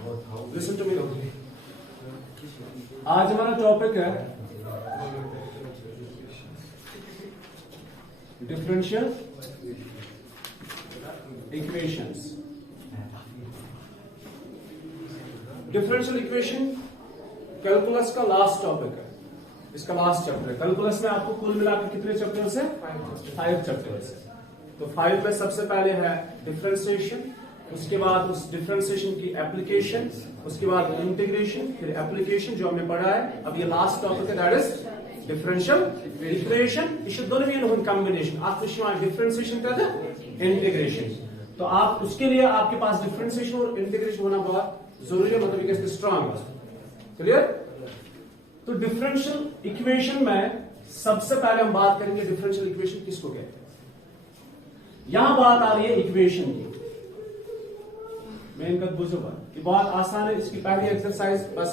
Listen to me. आज हमारा topic है differential equations. Differential equation calculus का लास्ट टॉपिक है, इसका लास्ट चैप्टर है। कैलकुलस में आपको कुल मिलाकर कितने चैप्टर्स है? 5 चैप्टर्स है। तो 5 में सबसे पहले है डिफरेंशिएशन, उसके बाद उस डिफरेंशिएशन की एप्लीकेशन, उसके बाद इंटीग्रेशन, फिर एप्लीकेशन जो हमने पढ़ा है। अब ये लास्ट टॉपिक है, दैट इज डिफरेंशियल इक्वेशन। ये दोनों में कॉम्बिनेशन आप डिफरेंशिएशन का इंटीग्रेशन। तो आप उसके लिए आपके पास डिफरेंशिएशन और इंटीग्रेशन होना बहुत जरूरी है, मतलब स्ट्रॉन्ग। क्लियर? तो डिफरेंशियल इक्वेशन में सबसे पहले हम बात करेंगे डिफरेंशियल इक्वेशन किसको कहते हैं। यहां बात आ रही है इक्वेशन की। मैं इनका बुझूंगा कि बहुत आसान है, इसकी पहली एक्सरसाइज बस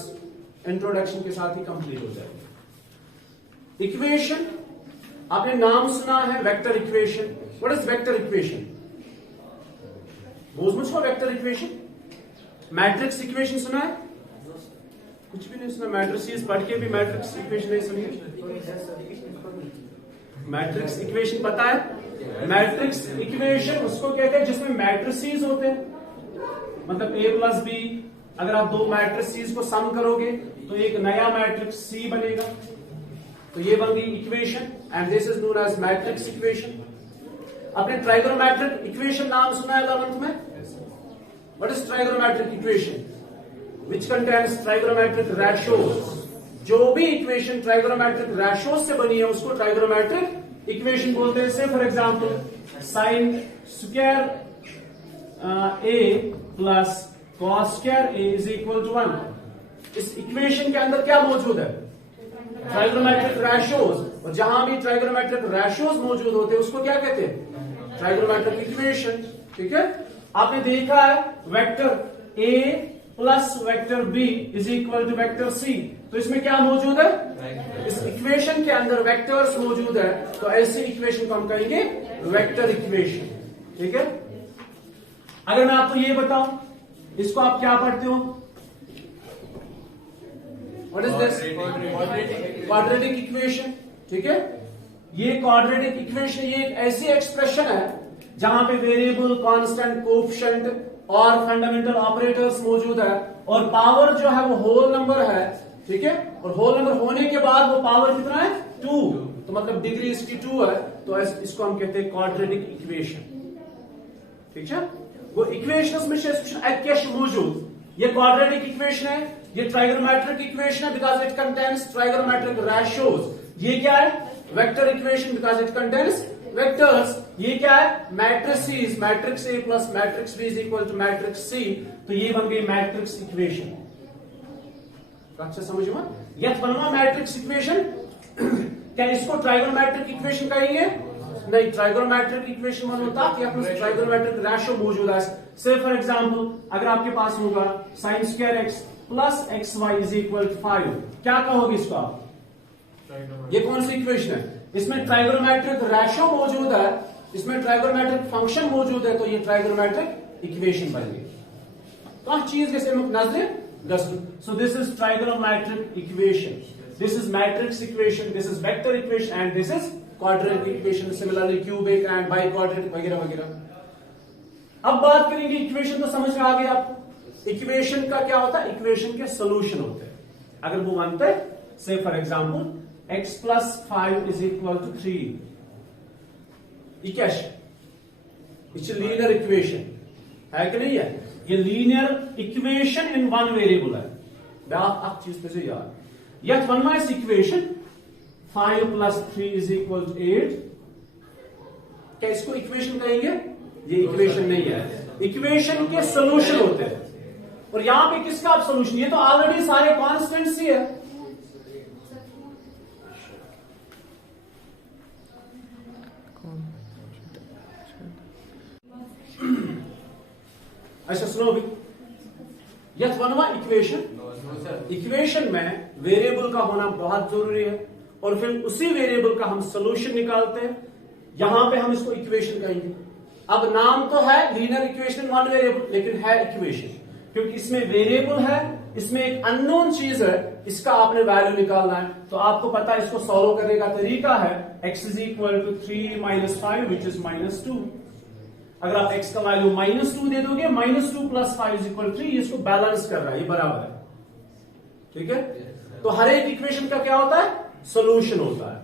इंट्रोडक्शन के साथ ही कंप्लीट हो जाएगी। इक्वेशन आपने नाम सुना है, vector equation. What is vector equation? मुझको वेक्टर इक्वेशन। मैट्रिक्स इक्वेशन सुना है? कुछ भी नहीं सुना। मैट्रिसेस पढ़ के भी मैट्रिक्स इक्वेशन नहीं सुनी। मैट्रिक्स इक्वेशन पता है? मैट्रिक्स इक्वेशन उसको कहते हैं जिसमें मैट्रिसेस होते हैं, मतलब a प्लस बी। अगर आप दो मैट्रिसेस को सम करोगे तो एक नया मैट्रिक्स C बनेगा। तो ये बन गई equation and this is known as matrix equation. आपने ट्राइगोनोमेट्रिक इक्वेशन नाम सुना है 11th में? What is trigonometric equation? Which contains trigonometric ratios. जो भी इक्वेशन ट्राइगोनोमेट्रिक रेशियोज से बनी है उसको ट्राइगोनोमेट्रिक इक्वेशन बोलते हैं। Say for example sine square a plus cos square a is equal to 1। इस इक्वेशन के अंदर क्या मौजूद है? Trigonometric ratios. और जहां भी ट्राइगोनोमेट्रिक रेशियोज मौजूद होते हैं उसको क्या कहते हैं? Trigonometric equation. ठीक है? आपने देखा है vector a plus vector b is equal to vector c। तो इसमें क्या मौजूद है? इस इक्वेशन के अंदर वेक्टर्स मौजूद है। तो ऐसी इक्वेशन को हम कहेंगे वेक्टर इक्वेशन। ठीक है? अगर मैं आपको ये बताऊं, इसको आप क्या पढ़ते हो? What is this? Quadratic equation. ठीक है? ये क्वाड्रेटिक इक्वेशन ये एक ऐसी एक्सप्रेशन है जहां पे वेरिएबल, कांस्टेंट, कोएफिशिएंट और फंडामेंटल ऑपरेटर्स मौजूद है और पावर जो है वो होल नंबर है। ठीक है? और होल नंबर होने के बाद वो पावर कितना है? 2। तो मतलब डिग्री इसकी 2 है। तो इसको हम कहते हैं क्वाड्रेटिक इक्वेशन। ठीक है? वो इक्वेशन में क्या मौजूद? ये क्वाड्रेटिक इक्वेशन है, ये ट्राइगोनोमेट्रिक इक्वेशन है because it contains trigonometric ratios. ये क्या है? Vector equation because it contains vectors. ये क्या है? Matrices. Matrix A plus matrix B is equal to matrix C। तो ये बन गई मैट्रिक्स इक्वेशन। अच्छा समझ में? यह बनवा मैट्रिक्स इक्वेशन। क्या इसको ट्राइगोनोमेट्रिक इक्वेशन कहेंगे? नहीं, ट्राइगोनोमेट्रिक इक्वेशन वन होता कि अपने ट्राइगोनोमेट्रिक रेशियो मौजूद है। से फॉर एग्जांपल अगर आपके पास होगा sine square x plus x y is equal to 5, क्या कहोगे इसको आप? ये कौन सी इक्वेशन है? इसमें ट्राइगोनोमेट्रिक रेशियो मौजूद है, इसमें ट्राइगोनोमेट्रिक फंक्शन मौजूद है। तो ये ट्राइगोनोमेट्रिक इक्वेशन बन गई। तो चीज कैसे नजर दस्तूर। So this is trigonometric equation, this is matrix equation, this is vector equation and this is quadratic equation. Similarly cubic and by quadratic वगैरह वगैरह। अब बात करेंगे इक्वेशन। तो समझ में आ गया आपको इक्वेशन का क्या होता है? इक्वेशन के सोल्यूशन होते हैं अगर वो बनते हैं। Say for example x plus 5 is equal to 3। ये क्या है? लीनियर इक्वेशन है कि नहीं है? ये linear equation in one variable है। आप चीज पे से यार यह वन माइस equation 5 plus 3 is equal to 8। क्या इसको इक्वेशन कहेंगे? ये इक्वेशन नहीं है, इक्वेशन के सोल्यूशन होते हैं। और यहां पे किसका आप सोल्यूशन? ये तो ऑलरेडी सारे कॉन्स्टेंट्स ही है। अच्छा सुनो भी, यह बनवा इक्वेशन। इक्वेशन में वेरिएबल का होना बहुत जरूरी है और फिर उसी वेरिएबल का हम सोल्यूशन निकालते हैं। यहां पे हम इसको इक्वेशन कहेंगे। अब नाम तो है लीनियर इक्वेशन वन वेरिएबल, लेकिन है इक्वेशन। क्योंकि इसमें वेरिएबल है, इसमें एक अननोन चीज है, इसका आपने वैल्यू निकालना है। तो आपको पता है इसको सॉल्व करने का तरीका है x is equal to 3 - 5 which is -2। अगर आप x का वैल्यू -2 दे दोगे, -2 + 5 = 3, इसको बैलेंस कर रहा है, ये बराबर है। ठीक है, तो हर एक इक्वेशन का क्या होता है, सोल्यूशन होता है।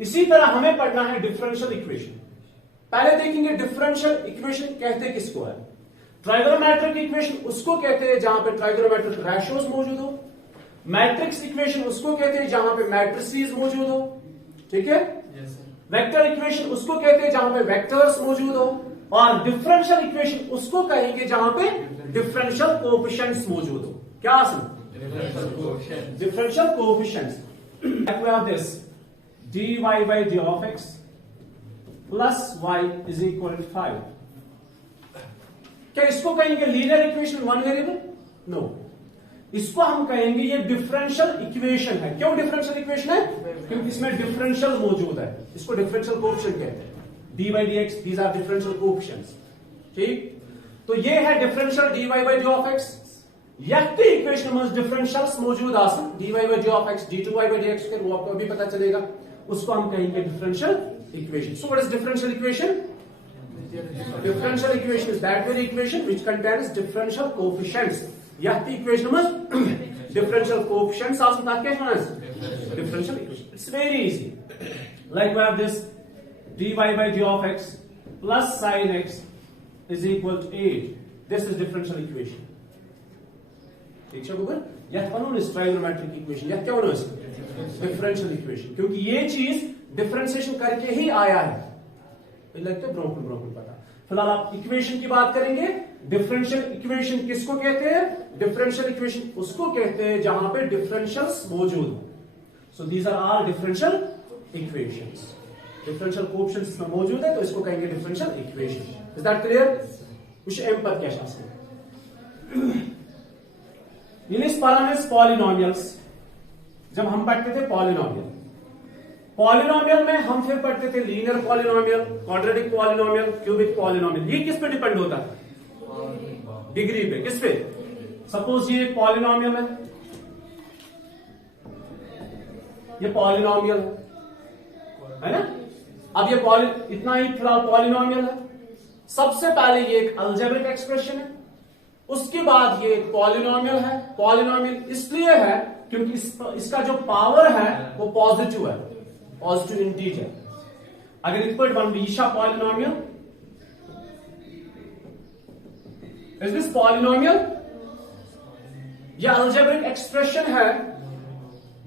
इसी तरह हमें पढ़ना है डिफरेंशियल इक्वेशन। पहले देखेंगे डिफरेंशियल इक्वेशन कहते किसको है। ट्राइगोनोमेट्रिक इक्वेशन उसको कहते हैं जहां पे ट्राइगोनोमेट्रिक रेशियोज मौजूद हो। मैट्रिक्स इक्वेशन उसको कहते हैं जहां पे मैट्रिसेस मौजूद हो। ठीक है, वेक्टर इक्वेशन उसको कहते हैं जहां पे वेक्टर्स मौजूद हो। और डिफरेंशियल इक्वेशन उसको कहेंगे जहां पे डिफरेंशियल कोएफिशिएंट्स मौजूद हो। क्या सुन, differential coefficients. Like we have this dy by d of x plus y is equal to 5. क्या इसको कहेंगे linear equation one variable? No, इसको हम कहेंगे ये डिफरेंशियल इक्वेशन है। क्यों डिफरेंशियल इक्वेशन है? क्योंकि इसमें डिफरेंशियल मौजूद है, इसको डिफरेंशियल कोएफिशिएंट कहते हैं। dy by dx, these are differential coefficients. ठीक, तो ये है differential dy by d of x। यक्त इक्वेशन में डिफरेंशियल्स मौजूद आसन dy by d of x, d2y by dx के, वो आपको अभी पता चलेगा, उसको हम कहेंगे differential equation. So what is differential equation? Differential equation is that very equation which contains differential coefficients. यक्त इक्वेशन में differential coefficients आसन ताकि क्या होना है, differential equation. It's very easy. Like we have this dy by d of x plus sin x is equal to 8. This is differential equation. ठीक है बराबर, यह कौन है ट्राइगोनोमेट्रिक इक्वेशन, यह क्या होना है, डिफरेंशियल इक्वेशन, क्योंकि ये चीज डिफरेंशिएशन करके ही आया है। लगता है ब्रोकन पता। फिलहाल आप इक्वेशन की बात करेंगे। डिफरेंशियल इक्वेशन किसको कहते हैं? डिफरेंशियल इक्वेशन उसको कहते हैं जहां पे डिफरेंशियल्स मौजूद हो। So these are all differential equations. Differential coefficients में मौजूद है तो इसको कहेंगे differential equation. Is that clear? कुछ एम पर क्या शासन इनिस पारामेट्स पॉलिनोमियल्स। जब हम पढ़ते थे पॉलिनोमियल में हम फिर पढ़ते थे linear polynomial, quadratic polynomial, cubic polynomial. ये किस पे डिपेंड होता है? डिग्री पे। किस पे? सपोज ये पॉलिनोमियल है, ये पॉलिनोमियल है ना। अब ये इतना ही फिलहाल पॉलिनोमियल है। सबसे पहले ये एक अलजेब्रिक एक्सप्रेशन है, उसके बाद ये एक पॉलिनोमियल है। पॉलिनोमियल इसलिए है क्योंकि इसका जो पावर है वो पॉजिटिव है, पॉजिटिव इंटीजर। अगर इक्वल वन ईशा पॉलिनोमियल, इज दिस पॉलिनोमियल? ये अलजेब्रिक एक्सप्रेशन है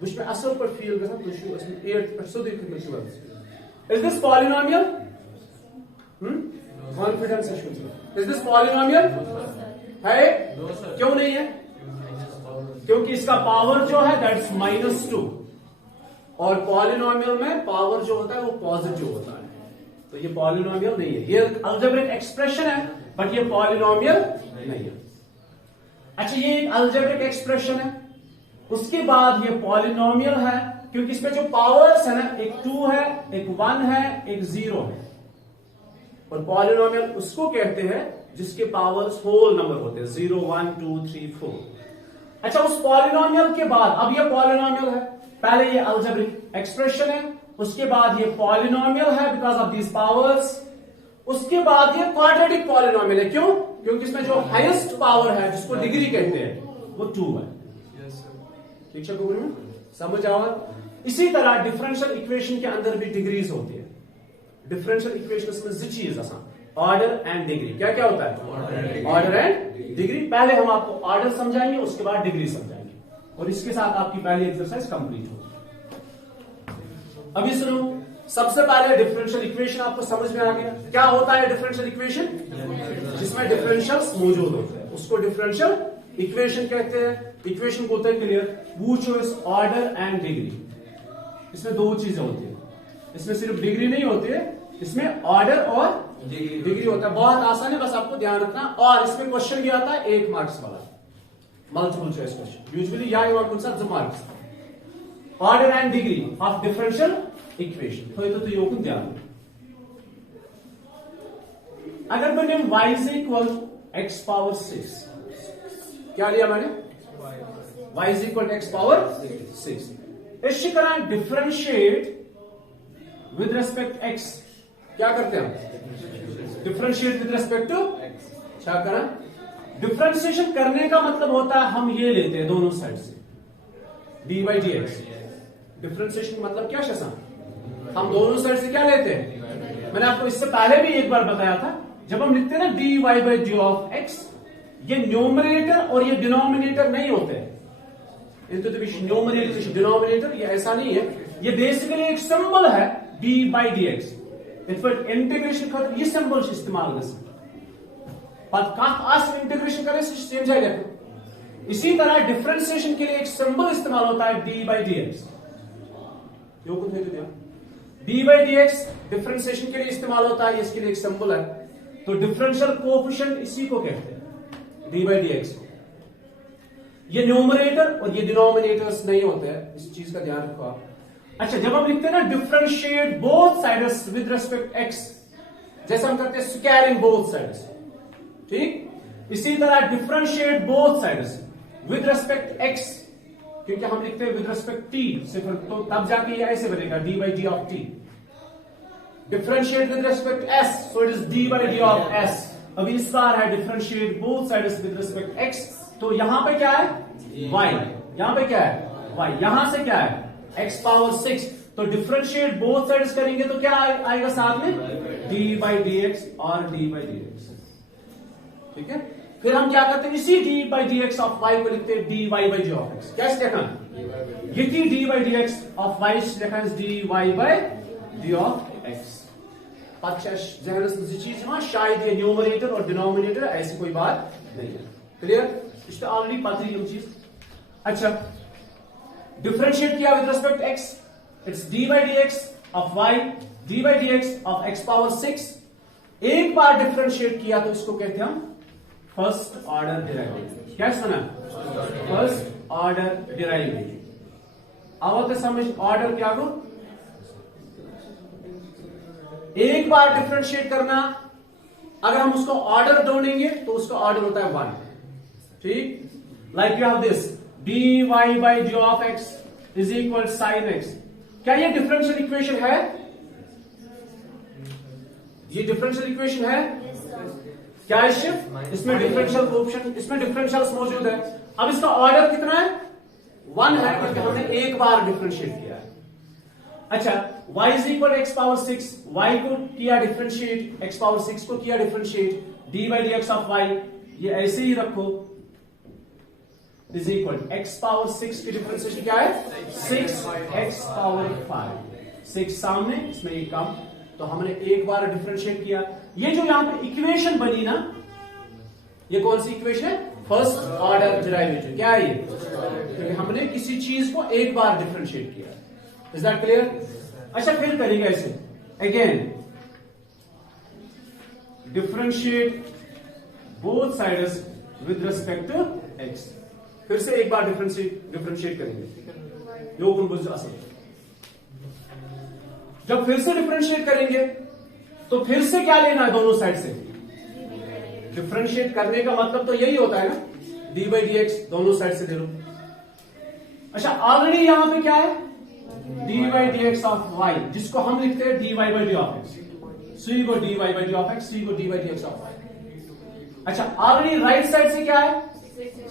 जिसमें असल पर फील कर सकते हैं। Is this polynomial? Confidence is this polynomial है? क्यों नहीं है? क्योंकि इसका पावर जो है दैट्स -2, और पॉलिनोमियल में पावर जो होता है वो पॉजिटिव होता है, तो ये पॉलिनोमियल नहीं है। ये अलजेब्रिक एक्सप्रेशन है बट ये पॉलिनोमियल नहीं है। अच्छा, ये एक अलजेब्रिक एक्सप्रेशन है, उसके बाद ये पॉलिनोमियल है क्योंकि इसमें जो पावर्स है ना, एक 2 है, एक 1 है, एक 0 है। और पॉलिनोमियल उसको कहते हैं जिसके पावर्स होल नंबर होते हैं, 0, 1, 2, 3, 4। अच्छा, उस पॉलिनोमियल के बाद अब ये पॉलिनोमियल है, पहले ये अलजेब्रिक एक्सप्रेशन है, उसके बाद ये पॉलिनोमियल है बिकॉज ऑफ दीज पावर्स, उसके बाद ये क्वाड्रेटिक पॉलिनोमियल है। क्यों? क्योंकि इसमें जो हाईएस्ट पावर है जिसको डिग्री कहते हैं वो 2 है। ठीक है, समझ आओ। इसी तरह डिफरेंशियल इक्वेशन के अंदर भी डिग्रीज होती है। डिफरेंशियल इक्वेशन में जी चीज आसान, ऑर्डर एंड डिग्री। क्या क्या होता है? Order and degree. पहले हम आपको ऑर्डर समझाएंगे, उसके बाद डिग्री समझाएंगे, और इसके साथ आपकी पहली एक्सरसाइज कंप्लीट होगी। अभी सुनो, सबसे पहले डिफरेंशियल इक्वेशन आपको समझ में आ गया। क्या होता है डिफरेंशियल इक्वेशन? जिसमें डिफरेंशियल्स मौजूद होते हैं उसको डिफरेंशियल इक्वेशन कहते हैं। इक्वेशन को होता है क्लियर, वो चॉइस ऑर्डर एंड डिग्री। इसमें दो चीजें होती है, इसमें सिर्फ डिग्री नहीं होती है, इसमें ऑर्डर और डिग्री होता है। बहुत आसान है, बस आपको ध्यान रखना। और इसमें क्वेश्चन भी आता है 1 मार्क्स वाला, मल्टीपल चॉइस क्वेश्चन। यूजुअली या marks order and degree of differential equation. तो ये ध्यान। अगर बने y is equal x power 6, क्या लिया मैंने, y is equal to x power 6। इसी तरह डिफरेंशिएट विद रेस्पेक्ट x, क्या करते हैं, डिफरेंशिएट विद रेस्पेक्ट टू, क्या करा, डिफरेंशिएशन करने का मतलब होता है हम ये लेते हैं दोनों साइड से dy dx। डिफरेंशिएशन मतलब क्या शसा, हम दोनों साइड से क्या लेते हैं, मैंने आपको इससे पहले भी एक बार बताया था, जब हम लिखते हैं ना dy by d of x, ये न्यूमरेटर और ये डिनोमिनेटर नहीं होते हैं, न्यूमरेटर डिनोमिनेटर, ये ऐसा नहीं है, ये बेसिकली एक सिंबल है dy by d x. In fact integration खत्म ये सिंबल इस्तेमाल कर सकते इंटीग्रेशन करें चेंज जाएगा। इसी तरह डिफरेंशिएशन के लिए एक सिंबल इस्तेमाल होता है d by d x. D by d x differentiation के लिए इस्तेमाल होता है, इसके लिए एक सिंबल है। तो डिफरेंशियल कोएफिशिएंट इसी को कहते हैं, डी बाई डी एक्स। ये न्यूमरेटर और ये डिनोमिनेटर्स नहीं होते हैं, इस चीज का ध्यान रखो आप। अच्छा, जब हम लिखते हैं ना differentiate both sides with respect x, जैसे हम करते हैं स्क्वायरिंग बोथ साइड्स, ठीक इसी तरह differentiate both sides with respect x, क्योंकि हम लिखते हैं विद रिस्पेक्ट टी सिर्फ, तो तब जाके ये ऐसे बनेगा D by d of T. Differentiate with respect S, so it is D by d of S. अभी इस बार है differentiate both sides with respect x, तो यहां पे क्या है y, यहां पे क्या है y, यहां से क्या है x पावर 6। तो डिफरेंशिएट बोथ साइड्स करेंगे तो क्या आएगा साथ में, d बाई डी एक्स और d बाई डी एक्स, ठीक है। फिर हम क्या करते हैं, इसी d by d x of y को लिखते हैं dy by d of x। क्या देखा, ये थी d by d x of y देखा dy by d of x। जहनस चीज शायद ये न्यूमरेटर और डिनोमिनेटर, ऐसी कोई बात नहीं है, क्लियर, इस ऑलरेडी पता ही चीज। अच्छा, डिफरेंशिएट किया with respect x, it's D by d x of y, D by d x of x power 6। एक बार डिफरेंशिएट किया तो इसको कहते हैं हम फर्स्ट ऑर्डर डेरिवेटिव। क्या सुना, फर्स्ट ऑर्डर डेरिवेटिव। अब होते समझ ऑर्डर क्या को, एक बार डिफरेंशिएट करना, अगर हम उसको ऑर्डर ढूंढेंगे तो उसका ऑर्डर होता है 1, ठीक। Like you have this dy by d of x is equal sine x। क्या ये डिफरेंशियल इक्वेशन है, ये डिफरेंशियल इक्वेशन है, क्या है शिफ्ट, इसमें डिफरेंशियल कोएफिशिएंट, इसमें डिफरेंशियल्स मौजूद है। अब इसका ऑर्डर कितना है, 1 है, क्योंकि हमने एक बार डिफरेंशिएट किया है। अच्छा, y is equal x power 6, y को किया डिफरेंशिएट, x पावर 6 को किया differentiate, d by d x of y, ये ऐसे ही रखो, इज इक्वल x पावर 6 की डिफरेंशिएशन क्या है, 6x पावर 5, 6 सामने, इसमें एक कम, तो हमने एक बार डिफरेंशिएट किया। ये जो यहां पे इक्वेशन बनी ना, ये कौन सी इक्वेशन है, फर्स्ट ऑर्डर डेरिवेटिव। क्या है ये, क्योंकि हमने किसी चीज को एक बार डिफरेंशिएट किया। Is that clear. अच्छा, फिर करेंगे ऐसे, again differentiate both sides with respect to x। फिर से एक बार डिफरेंशिएट करेंगे, योग बुझ असल। जब फिर से डिफरेंशिएट करेंगे तो फिर से क्या लेना है, दोनों साइड से डिफरेंशिएट करने का मतलब तो यही होता है ना, डी बाई डी एक्स दोनों साइड से ले लो। अच्छा, ऑलरेडी यहां पे क्या है, d by d x of y, जिसको हम लिखते हैं d y by d of x, सी को d y by d of x, सी को d by d x of y. अच्छा, ऑलरेडी राइट साइड से क्या है,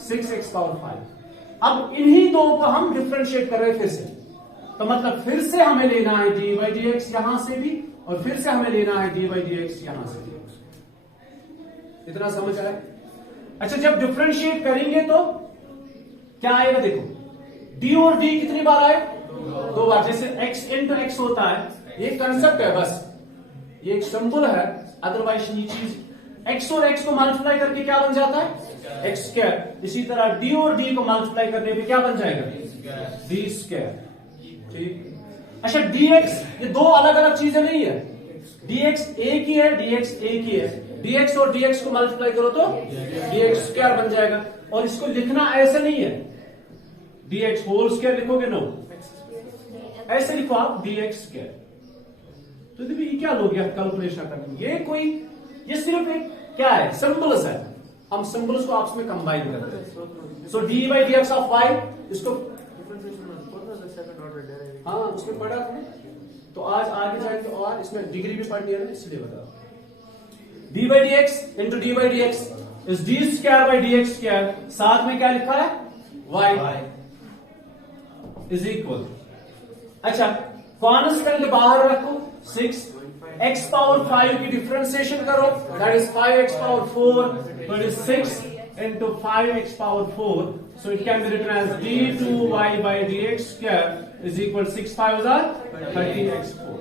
6x पावर 5। अब इन्हीं दो को हम डिफरेंशिएट कर रहे हैं फिर से, तो मतलब फिर से हमें लेना है डी बाई डी एक्स यहां से भी, और फिर से हमें लेना है डी बाई डी एक्स यहां से भी। इतना समझ आया। अच्छा, जब डिफरेंशिएट करेंगे तो क्या आएगा, देखो डी और डी कितनी बार आए, 2 बार। जैसे x इंटू एक्स होता है, ये कंसेप्ट है बस, ये एक सिंबल है, अदरवाइज ये चीज x और x को मल्टीप्लाई करके क्या बन जाता है, एक्स स्क्वायर। इसी तरह d और d को मल्टीप्लाई करने पे क्या बन जाएगा, d स्क्वायर, ठीक। अच्छा, dx ये दो अलग अलग चीजें नहीं है, dx एक ही है, dx एक ही है। dx और dx को मल्टीप्लाई करो तो dx स्क्वायर बन जाएगा। और इसको लिखना ऐसे नहीं है, dx होल स्क्वायर लिखोगे, नो, ऐसे लिखो आप dx स्क्वायर। तो देखिए क्या लोग कैलकुलेशन करते हैं, ये सिर्फ एक क्या है, सिंबल्स है, हम सिंबल्स को आपस में कंबाइन करते हैं। So d by d x of y, इसको हाँ उसमें पढ़ा था, तो आज आगे जाएंगे और इसमें डिग्री भी पढ़नी है ना, इसलिए बता। D by d x into D by d x is D square by d x square, साथ में क्या लिखा है वाई इज इक्वल, अच्छा कांस्टेंट बाहर रखो 6, x पावर 5 की डिफरेंशिएशन करो, that is 5x power 4, so it is 6 into 5x power 4, so it can be written as d2y by dx square is equal 6 5s are 13x4.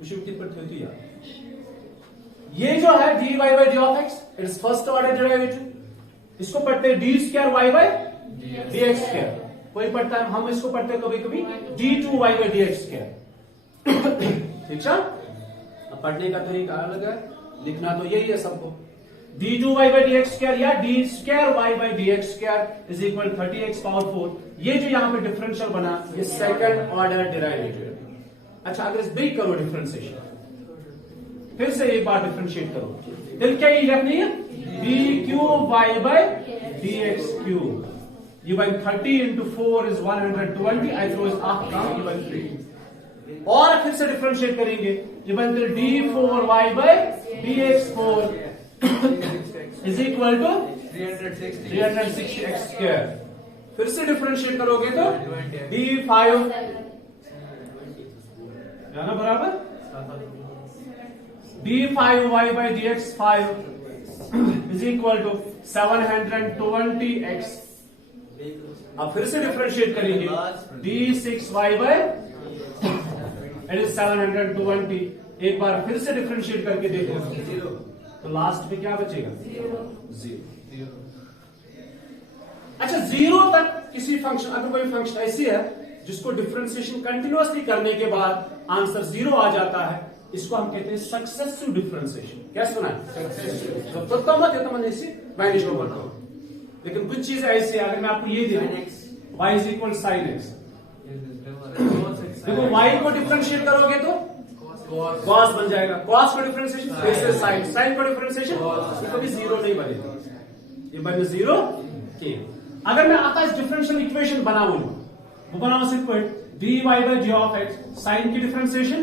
You should keep it 30 यार। ये जो है dy by d of x, it is first order derivative, इसको पढ़ते हैं d square y by dx square, कोई पढ़ता है, हम इसको पढ़ते हैं कभी कभी d2y by dx square। ठीक है, अब पढ़ने का तरीका अलग है, लिखना तो यही है सबको, d2y by dx square या d square y by dx square is equal 30x power 4। ये जो यहां पे डिफरेंशियल बना ये सेकंड ऑर्डर डेरिवेटिव। अच्छा अगर इस ब्रेक करो डिफरेंशिएशन, फिर से एक बार डिफरेंशिएट करो, फिर क्या ये रखनी है d cube y by dx cube, you by 30 into 4 is 120, I throw is half down, you by 3, और फिर से डिफरेंशिएट करेंगे, ये बनते d4y by dx4 is equal to 360x square, फिर से डिफरेंशिएट करोगे तो d5 है ना बराबर d5y by dx5 is equal to 720x, अब फिर से डिफरेंशिएट करेंगे d6y by it is 720, एक बार फिर से डिफरेंशिएट करके देखो तो लास्ट में क्या बचेगा 0। अच्छा 0 तक किसी फंक्शन, अगर कोई फंक्शन ऐसी है जिसको डिफरेंशिएशन कंटिन्यूअसली करने के बाद आंसर 0 आ जाता है, इसको हम कहते हैं सक्सेसिव डिफरेंशिएशन। क्या सुना है लेकिन कुछ चीज ऐसी है, अगर मैं आपको ये दे दूं y is equal sine x, देखो y को डिफरेंशिएट करोगे तो cos बन जाएगा, cos को डिफरेंशिएशन ऐसे sin, sin को डिफरेंशिएशन कभी 0 नहीं बनेगा, ये बने 0 के। अगर मैं आता इस डिफरेंशियल इक्वेशन बनाऊं, वो बनाओ simple dy by d of x, sin की डिफरेंशिएशन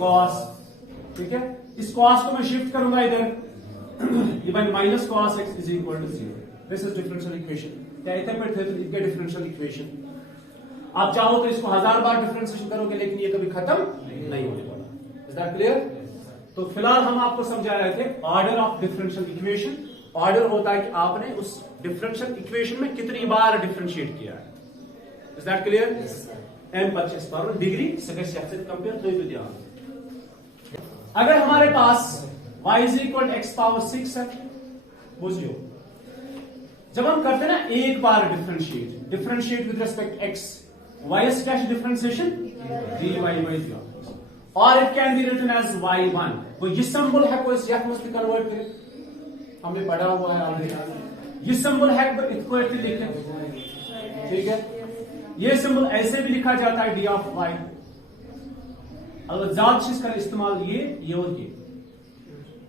cos, ठीक है, इस cos को मैं शिफ्ट करूंगा इधर, ये बन minus cos x is equal to 0, this is differential equation. क्या इधर पे थे इनके डिफरेंशियल इक्वेशन, आप चाहो तो इसको 1000 बार डिफरेंशिएशन करोगे लेकिन ये कभी खत्म नहीं होने वाला। Is that clear? तो फिलहाल हम आपको समझा रहे थे order of differential equation. Order होता है कि आपने उस डिफरेंशियल इक्वेशन में कितनी बार डिफरेंशिएट किया है। Is that clear? M25 पर डिग्री सेकंड सेक्शन कंपेयर तो ये ध्यान। अगर हमारे पास y is equal x power 6 है, बुझियो जब हम करते हैं ना एक बार differentiate with respect x, y is dash differentiation dy by d, or it can be written as y1, कोई ये सिंबल है कोई एफ में कन्वर्ट करें, हमने पढ़ा हुआ है ऑलरेडी, ये सिंबल है इसको ऐसे लिखें, ठीक है, ये सिंबल ऐसे भी लिखा जाता है डी ऑफ वाई, अगर ज्यादा चीज का इस्तेमाल ये और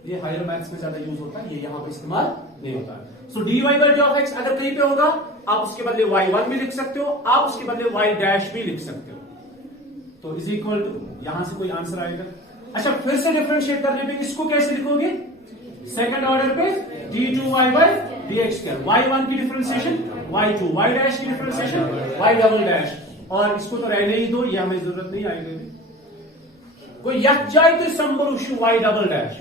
ये हायर मैथ्स में ज्यादा यूज होता है, ये यहां पे इस्तेमाल नहीं होता है। So d y by d of x अगर कहीं पे होगा आप उसके बदले y1 भी लिख सकते हो, आप उसके बदले y डैश भी लिख सकते हो, तो इज इक्वल टू यहां से कोई आंसर आएगा। अच्छा फिर से डिफरेंशिएट करने पे इसको कैसे लिखोगे, सेकंड ऑर्डर पे d2y by dx square, y1 की डिफरेंशिएशन y2, y डैश की डिफरेंशिएशन y डबल डैश, और इसको तो रहने ही दो, ये हमें जरूरत नहीं आएगी। कोई यक जाए तो सिंबल y डबल डैश,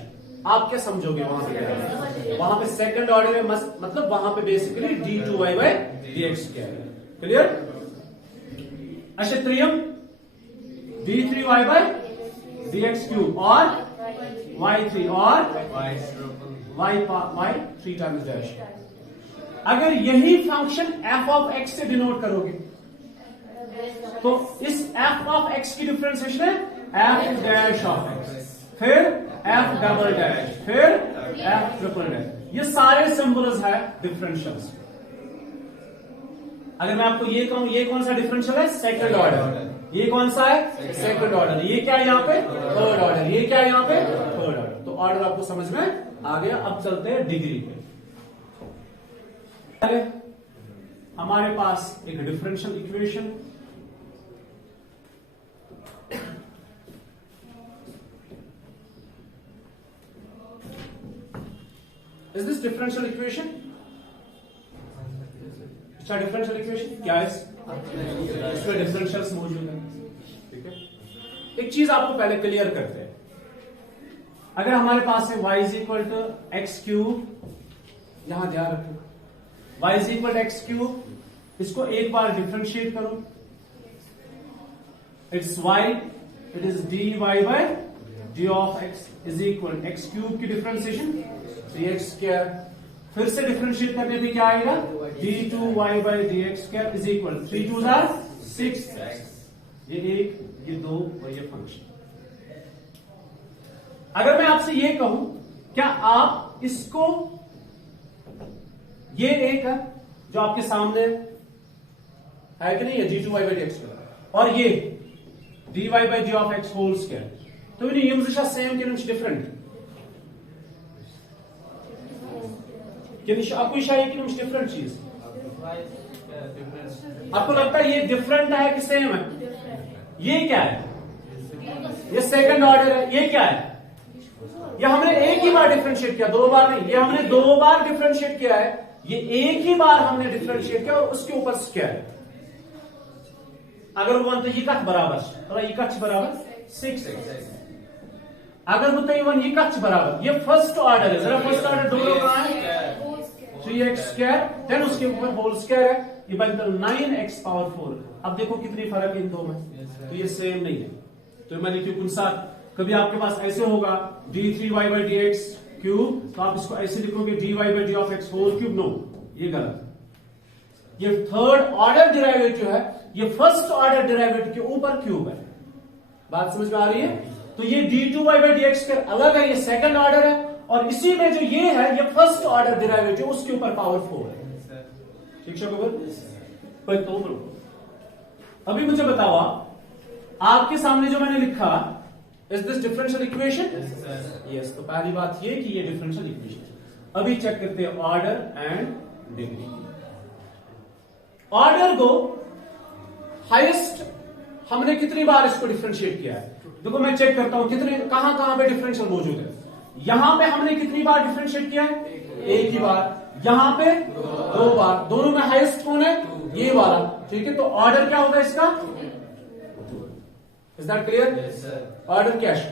आप क्या समझोगे वहां पे सेकंड ऑर्डर में मतलब वहां पे basically d2y by dx square, clear. अच्छा त्रियम d3y बाई dx क्यूब और y3 और y3 टाइम्स डैश। अगर यही फंक्शन f ऑफ x से डिनोट करोगे तो इस f ऑफ x की डिफरेंशिएशन है f डैश ऑफ x, फिर f डबल डैश, फिर f ट्रिपल डैश, ये सारे सिंबल्स है डिफरेंशियल्स। अगर मैं आपको ये कहूं ये कौन सा डिफरेंशियल है, सेकंड ऑर्डर, ये कौन सा है सेकंड ऑर्डर, ये क्या है यहाँ पे थर्ड ऑर्डर, ये क्या है यहाँ पे थर्ड ऑर्डर। तो ऑर्डर आपको समझ में आ गया। अब चलते हैं डिग्री पे। हमारे पास एक differential equation, is this differential equation? अच्छा, डिफरेंशियल इक्वेशन क्या है? इसमें डिफरेंशियल्स मौजूद है। ठीक है, एक चीज आपको पहले क्लियर करते हैं। अगर हमारे पास है y is equal to x cube, यहां ध्यान रखो y is equal to x cube, इसको एक बार डिफरेंशिएट करो, it's y, it is dy by d of x is equal x cube की डिफरेंशिएशन 3x स्क्वायर, फिर से डिफरेंशिएट करने पे क्या आएगा? d2y by dx square is equal 3 2 6, ये 1, ये 2 और ये फंक्शन। अगर मैं आपसे ये कहूं, क्या आप इसको, ये एक है जो आपके सामने है कि नहीं है, d2y बाय dx स्क्वायर, और ये dy by d of x whole square, तो ये सेम कि डिफरेंट? आपको कि डिफरेंट चीज आपको लगता है ये डिफरेंट है कि सेम है? ये क्या है? ये सेकंड ऑर्डर है। ये क्या है? ये हमने एक ही बार डिफरेंशिएट किया, 2 बार नहीं। ये हमने 2 बार डिफरेंशिएट किया है, ये एक ही बार हमने डिफरेंशिएट किया और उसके ऊपर स्क्वायर। अगर वो तो ये कट बराबर, ये कट बराबर 6, अगर वो तो ये कट बराबर, ये फर्स्ट ऑर्डर है। जरा फर्स्ट ऑर्डर दोनों कहां है? 3x स्क्वायर, देन उसके ऊपर होल स्क्वायर है, ये बनता है 9x पावर 4। अब देखो कितनी फर्क है इन दो में, तो ये सेम नहीं है। तो मैंने क्यों कौन सा, कभी आपके पास ऐसे होगा d3y बाई dx क्यूब, तो आप इसको ऐसे लिखोगे dy by d of x whole cube, no, ये गलत। ये थर्ड ऑर्डर डेरिवेटिव है, ये फर्स्ट ऑर्डर डेरिवेटिव के ऊपर क्यूब है। बात समझ में आ रही है? तो ये d2y बाई dx स्क्वायर अलग है, ये सेकंड ऑर्डर है, और इसी में जो ये है, ये फर्स्ट ऑर्डर डेरिवेटिव, उसके ऊपर पावर 4 है। ठीक है, तो अभी मुझे बताओ, आपके सामने जो मैंने लिखा, is this differential equation? Yes. तो पहली बात ये कि ये डिफरेंशियल इक्वेशन। अभी चेक करते हैं ऑर्डर एंड डिग्री। ऑर्डर को हाईएस्ट हमने कितनी बार इसको डिफरेंशिएट किया है? देखो मैं चेक करता हूं कितने, कहां पे डिफरेंशियल मौजूद है। यहां पे हमने कितनी बार डिफरेंशिएट किया है? एक ही बार। यहां पे 2 बार। दोनों में हाईएस्ट कौन है? ये वाला। ठीक है, तो ऑर्डर क्या होगा इसका? Is that clear? ऑर्डर क्या है?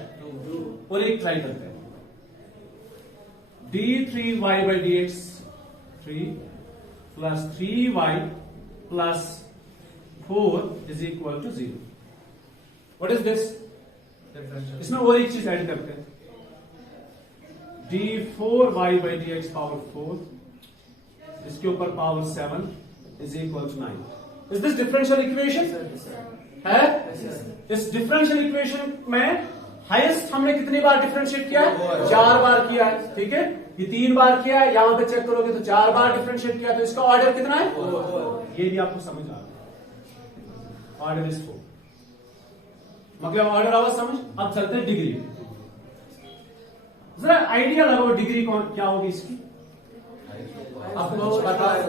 और एक ट्राई करते हैं। d3y by dx 3 plus 3y plus 4 is equal to 0। What is this? इसमें और एक चीज ऐड करते हैं, d4y बाई dx पावर 4, इसके ऊपर power 7 is equal to 9। Is this differential equation है? इस डिफरेंशियल इक्वेशन में हाईएस्ट हमने कितनी बार डिफरेंशिएट किया है? 4 बार किया है। ठीक है, ये 3 बार किया है, यहां पे चेक करोगे तो 4 बार डिफरेंशिएट किया, तो इसका ऑर्डर कितना है? ये भी आपको समझ आ रहा है, ऑर्डर इज 4। मतलब ऑर्डर आवाज समझ। अब चलते हैं डिग्री। जरा आइडिया लगाओ डिग्री कौन क्या होगी इसकी? आपको पता है?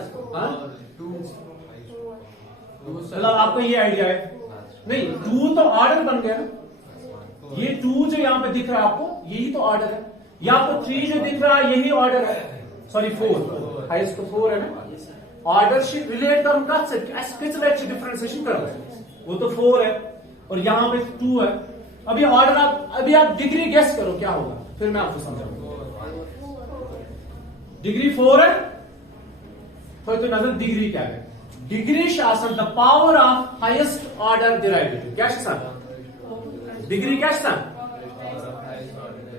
मतलब आपको ये आइडिया है? नहीं, 2 तो ऑर्डर बन गया। ये 2 जो यहां पे दिख रहा है आपको, यही तो ऑर्डर है। या आपको 3 जो दिख रहा है, यही ऑर्डर है। सॉरी 4, हाईएस्ट तो 4 है ना। ऑर्डर शीट रिलेट करूं का डिफरेंशिएशन करो, वो तो 4 है और यहां पे 2 है। अभी ऑर्डर अभी आप डिग्री गेस करो क्या होगा, फिर मैं आपको समझाऊंगा। डिग्री 4 है, तो नजर डिग्री क्या है? डिग्री शासन the power of highest order derivative. क्या शासन? डिग्री क्या शासन?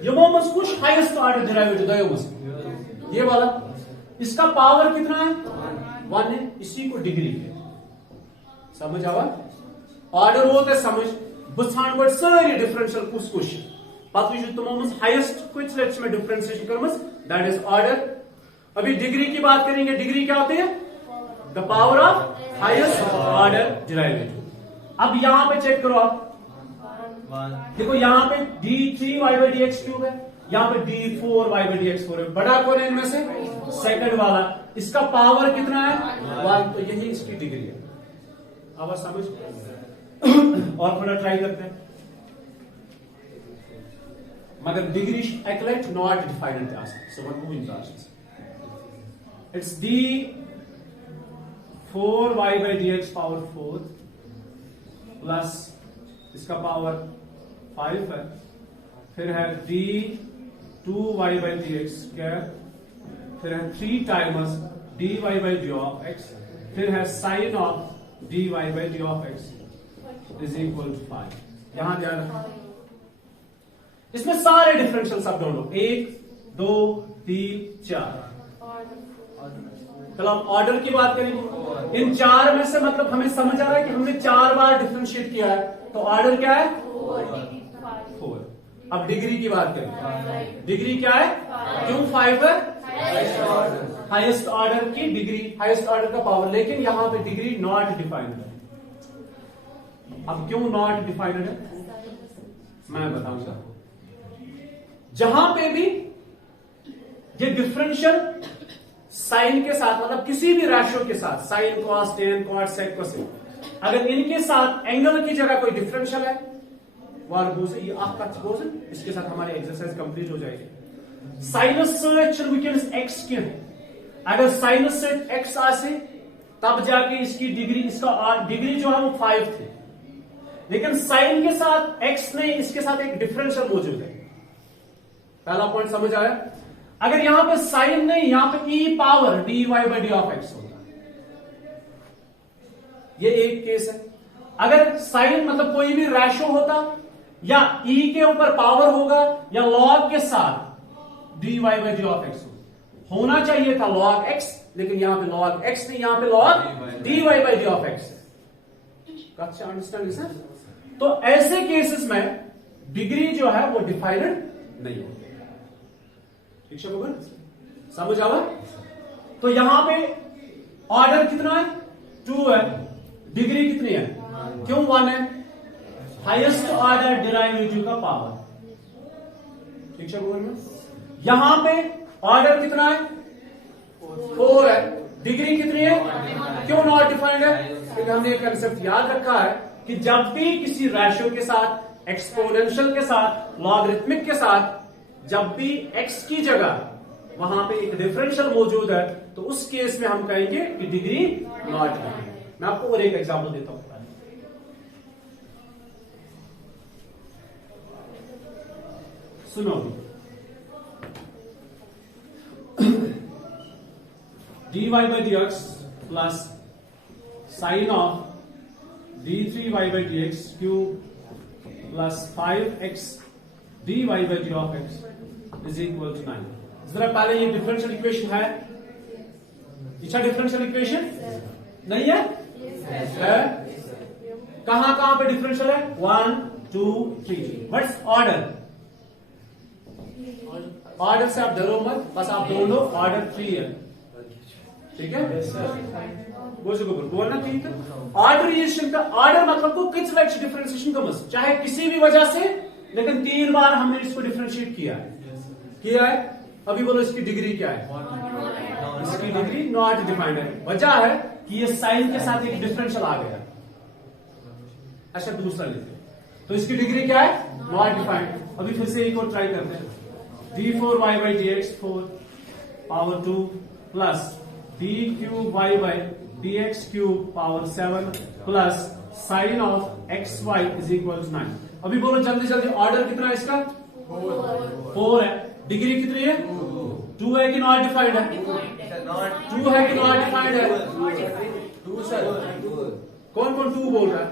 यमो मस कुछ हाईएस्ट ऑर्डर डेरिवेटिव दयो मस, ये वाला, इसका पावर कितना है? 1 है, इसी को डिग्री है। समझ आवा? ऑर्डर होते समझ बसान बट सारी डिफरेंशियल कुछ पत वुचु तमो मस हाईएस्ट कुछ लेट्स में डिफरेंशिएशन करमस, दैट इज ऑर्डर। अभी डिग्री की बात करेंगे। डिग्री क्या होती है? The power of highest order derivative. अब यहां पे चेक करो आप, देखो यहां पे d3y बाई dx क्यूब है, यहां पे d4y बाई dx4 है। बड़ा कौन है इनमें से? सेकंड वाला। इसका पावर कितना है 1, तो यही इसकी डिग्री है। अब समझ और थोड़ा ट्राई करते हैं, मगर डिग्री एक्लेट not defined so one moving classes it's d4y/dx power 4 plus इसका पावर 5 है, फिर है d2y/dx स्क्वायर, फिर है 3 टाइम्स dy/d ऑफ x, फिर है sine of dy/d of x is equal to 5। यहां क्या है, इसमें सारे डिफरेंशियल सब ढूंढो, 1 2 3 4। चलो हम ऑर्डर की बात करेंगे, इन 4 में से मतलब हमें समझ आ रहा है कि हमने 4 बार डिफरेंशिएट किया है, तो ऑर्डर क्या है 4। अब डिग्री की बात करें, डिग्री क्या है, क्यों 5 है, हाईएस्ट ऑर्डर की डिग्री, हाईएस्ट ऑर्डर का पावर, लेकिन यहां पे डिग्री नॉट डिफाइंड है। अब क्यों नॉट डिफाइंड है मैं बताऊंगा। जहां पे भी ये डिफरेंशियल साइन के साथ, मतलब किसी भी रेशियो के साथ, sine cos tan cot sec cosec, अगर इनके साथ एंगल की जगह कोई डिफरेंशियल है, ये आपका इसके साथ हमारी एक्सरसाइज कंप्लीट हो जाएगी। साइनस एक्स क्यों, अगर साइनस एक्स आसे तब जाके इसकी डिग्री, इसका डिग्री जो है वो 5 थी, लेकिन साइन के साथ एक्स नहीं, इसके साथ एक डिफरेंशियल मौजूद है। पहला पॉइंट समझ आया। अगर यहां पे साइन नहीं, यहां पे ई पावर dy/d ऑफ x होगा, ये एक केस है। अगर साइन मतलब कोई भी रेशो होता, या ई के ऊपर पावर होगा, या लॉग के साथ dy/d ऑफ x होना चाहिए था log x, लेकिन यहां पे log x नहीं, यहां पे log dy/d ऑफ x। अच्छा अंडरस्टैंड सर। तो ऐसे केसेस में डिग्री जो है वो डिफाइंड नहीं होती। ठीक है, समझ आवा। तो यहां पे ऑर्डर कितना है 2 है, डिग्री कितनी है, क्यों 1 है, हाईएस्ट ऑर्डर डेरिवेटिव का पावर। ठीक है, यहां पे ऑर्डर कितना है 4 है, डिग्री कितनी है, क्यों नॉट डिफाइंड है, क्योंकि हमने एक कंसेप्ट याद रखा है कि जब भी किसी रेशियो के साथ, एक्सपोनेंशियल के साथ, लॉगरिथमिक के साथ, जब भी x की जगह वहां पे एक डिफरेंशियल मौजूद है, तो उस केस में हम कहेंगे कि डिग्री नॉट डिफाइंड। मैं आपको और एक एग्जांपल देता हूं, सुनो। dy/dx plus sine of d3y/dx cube plus 5x dy/d of x is equal to 9। जरा पहले ये डिफरेंशियल इक्वेशन है, अच्छा डिफरेंशियल इक्वेशन नहीं है, कहां कहां पे डिफरेंशियल है, 1 2 3। व्हाट्स ऑर्डर, ऑर्डर से आप डरो मत, बस आप बोल दो ऑर्डर 3 है। ठीक है, बोलना ठीक है। ऑर्डरेशन का ऑर्डर मतलब को किस वेक्स डिफरेंशिएशन का मस, चाहे किसी भी वजह से, लेकिन 3 बार हमने इसको डिफरेंशिएट किया है। अभी बोलो इसकी डिग्री क्या है, इसकी डिग्री नॉट डिफाइंड है। वजह है कि ये साइन के साथ एक डिफरेंशियल आ गया। अच्छा दूसरा लेते हैं, तो इसकी डिग्री क्या है, नॉट डिफाइंड। अभी फिर से एक और ट्राई करते हैं, d4y/dx 4 power 2 plus d3y/dx cube power 7 plus sine of xy is equal to 9। अभी बोलो जल्दी जल्दी, ऑर्डर कितना है इसका 4 है, डिग्री कितनी है 2 है कि नॉट डिफाइंड है, 2 है कि नॉट डिफाइंड है, 2 सर। कौन कौन 2 बोल रहा है,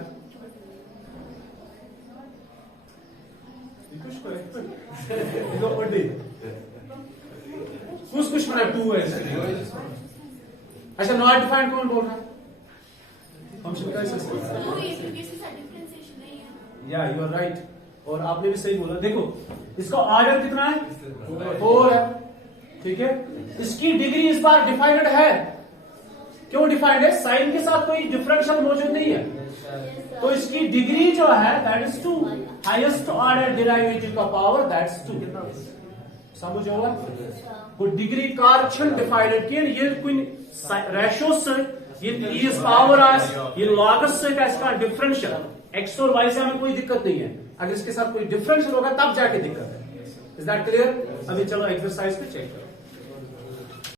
कुछ मना 2 है। अच्छा नॉट डिफाइंड कौन बोल रहा है, या यू आर राइट, और आपने भी सही बोला। देखो इसका ऑर्डर कितना है 4 है, ठीक है। इसकी डिग्री इस बार डिफाइंड है, क्यों डिफाइंड है, साइन के साथ कोई डिफरेंशियल मौजूद नहीं है, तो इसकी डिग्री जो है that is 2, highest order derivative का पावर दैट्स 2। समझ होगा गो डिग्री कार डिफाइनेड कह ये कुन रेशो से ये तीस पावर ये लॉगस से डिफरेंशियल एक्स और वाई से हमें कोई दिक्कत नहीं है, अगर इसके साथ कोई डिफरेंशियल होगा तब जाके दिक्कत है। Is that clear? अभी चलो एक्सरसाइज पे चेक करो।